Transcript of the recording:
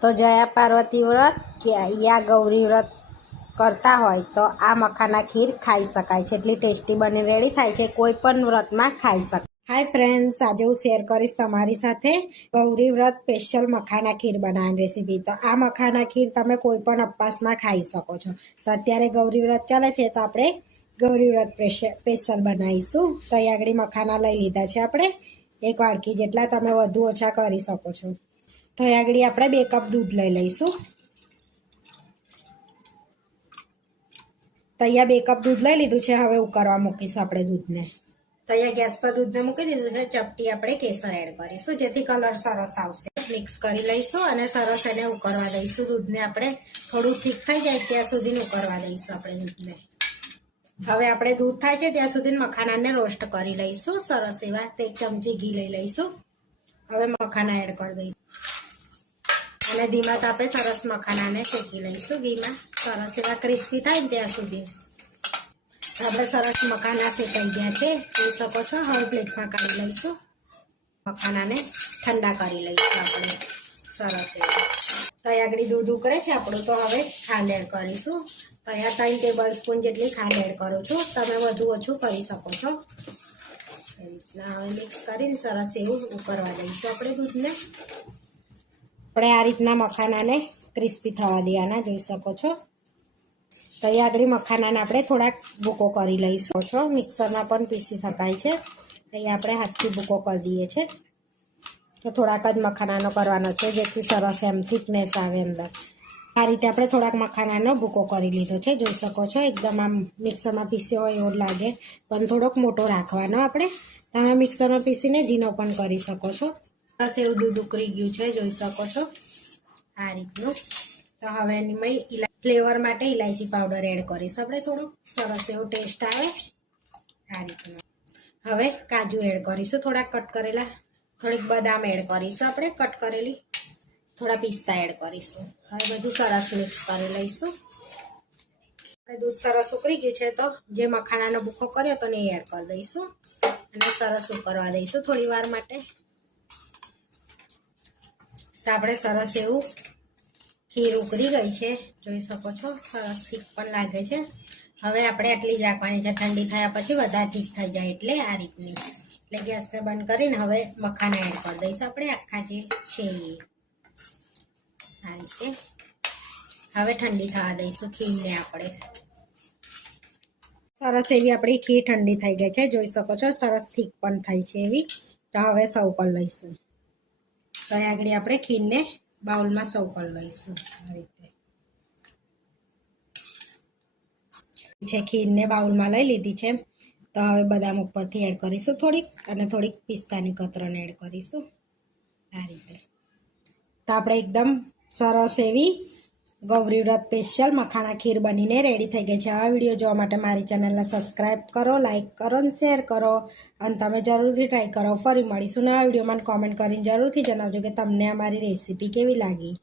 તો જયા પાર્વતી વ્રત કે યા ગૌરી વ્રત કરતા હોય તો આ મખાના ખીર ખાઈ શકાય છે. એટલી ટેસ્ટી બની રેડી થાય છે, કોઈ પણ વ્રતમાં ખાઈ શકાય. હાય ફ્રેન્ડ્સ, આજે હું શેર કરીશ તમારી સાથે ગૌરી વ્રત સ્પેશિયલ મખાના ખીર બનાવવાની રેસીપી. તો આ મખાના ખીર તમે કોઈ પણ ઉપવાસમાં ખાઈ શકો છો. તો અત્યારે ગૌરી વ્રત ચાલે છે તો આપણે ગૌરી વ્રત સ્પેશિયલ બનાવીશું. તો અહીં આગળ મખાના લઈ લીધા છે આપણે 1 વાડકી જેટલા, તમે વધુ ઓછા કરી શકો છો. તો અહીં આગળ આપણે 2 કપ દૂધ લઈ લઈશું. તો અહીંયા 2 કપ દૂધ લઈ લીધું છે. હવે ઉકળવા મૂકીશું આપણે દૂધને. તો અહીંયા ગેસ પર દૂધને મૂકી દીધું છે. ચપટી આપણે કેસર એડ કરીશું જેથી કલર સરસ આવશે. મિક્સ કરી લઈશું અને સરસ એને ઉકળવા દઈશું. દૂધને આપણે થોડું ઠીક થઈ જાય ત્યાં સુધી ઉકળવા દઈશું આપણે દૂધને. હવે આપણે દૂધ થાય છે ત્યાં સુધી મખાનાને રોસ્ટ કરી લઈશું સરસ એવા. તો 1 ચમચી ઘી લઈ લઈશું. હવે મખાના એડ કરી દઈશું અને ધીમા તાપે સરસ મખાનાને શેકી લઈશું ઘીમાં. સરસ એવા ક્રિસ્પી થાય ને ત્યાં સુધી. આપણે સરસ મખાના શેકાઈ ગયા છે, જોઈ શકો છો. હવે પ્લેટમાં કાઢી લઈશું. મખાનાને ઠંડા કરી લઈશું આપણે સરસ એવા. તો આગળ દૂધ ઉકળે છે આપણું. તો હવે ખાંડ એડ કરીશું. તો અહીંયા 3 ટેબલ સ્પૂન જેટલી ખાંડ એડ કરું છું. તમે વધુ ઓછું કરી શકો છો. એ રીતના હવે મિક્સ કરીને સરસ એવું ઉકળવા દઈશું આપણે દૂધને. આપણે આ રીતના મખાનાને ક્રિસ્પી થવા દેવાના, જોઈ શકો છો. તો અહીંયા આગળ મખાનાને આપણે થોડાક ભૂકો કરી લઈશું છો. મિક્સરમાં પણ પીસી શકાય છે. અહીંયા આપણે હાથથી ભૂકો કરી દઈએ છીએ. તો થોડાક જ મખાનાનો કરવાનો છે જેથી સરસ એમ થિકનેસ આવે અંદર. આ રીતે આપણે થોડાક મખાનાનો ભૂકો કરી લીધો છે, જોઈ શકો છો. એકદમ આમ મિક્સરમાં પીસ્યો હોય એવો લાગે, પણ થોડોક મોટો રાખવાનો આપણે. તમે મિક્સરમાં પીસીને ઝીણો પણ કરી શકો છો. સરસ એવું દૂધ ઉકળી ગયું છે, જોઈ શકો છો આ રીતનું. તો હવે એની ફ્લેવર માટે ઇલાયચી પાવડર એડ કરીશું આપણે થોડું, સરસ એવો ટેસ્ટ આવે આ રીતનું. હવે કાજુ એડ કરીશું થોડાક કટ કરેલા. થોડીક બદામ એડ કરીશું આપણે કટ કરેલી. થોડા પિસ્તા એડ કરીશું. હવે બધું સરસ મિક્સ કરી લઈશું. આપણે દૂધ સરસ ઉકળી ગયું છે તો જે મખાનાનો ભૂકો કર્યો તો ને એ એડ કરી દઈશું અને સરસ ઉકળવા દઈશું થોડી વાર માટે. તો આપણે સરસ એવું ખીર ઉકળી ગઈ છે, જોઈ શકો છો. સરસ ઠીક પણ લાગે છે. હવે આપણે આટલી જ રાખવાની છે. ઠંડી થયા પછી વધારે ઠીક થઈ જાય એટલે આ રીતની. એટલે ગેસને બંધ કરીને હવે મખાના એડ કરી દઈશું આપણે આખા જે છે એ આ રીતે. હવે ઠંડી થવા દઈશું ખીરને આપણે. સરસ એવી આપણી ખીર ઠંડી થઈ ગઈ છે, જોઈ શકો છો. સરસ ઠીક પણ થઈ છે એવી. તો હવે સર્વ કરી લઈશું. તો આગળ આપણે ખીરને બાઉલમાં સર્વ કરી લઈશું આ રીતે. ખીરને બાઉલમાં લઈ લીધી છે. તો હવે બદામ ઉપરથી એડ કરીશું થોડીક, અને થોડીક પિસ્તાની કતરણ એડ કરીશું આ રીતે. તો આપણે એકદમ સરસ એવી ગૌરી વ્રત સ્પેશિયલ મખાના ખીર બનીને રેડી થઈ ગઈ છે. આ વિડીયો જોવા માટે મારી ચેનલને સબસ્ક્રાઈબ કરો, લાઇક કરો અને શેર કરો. અને તમે જરૂરથી ટ્રાય કરો. ફરી મળીશું નવા વિડીયોમાં. કોમેન્ટ કરીને જરૂરથી જણાવજો કે તમને અમારી રેસીપી કેવી લાગી.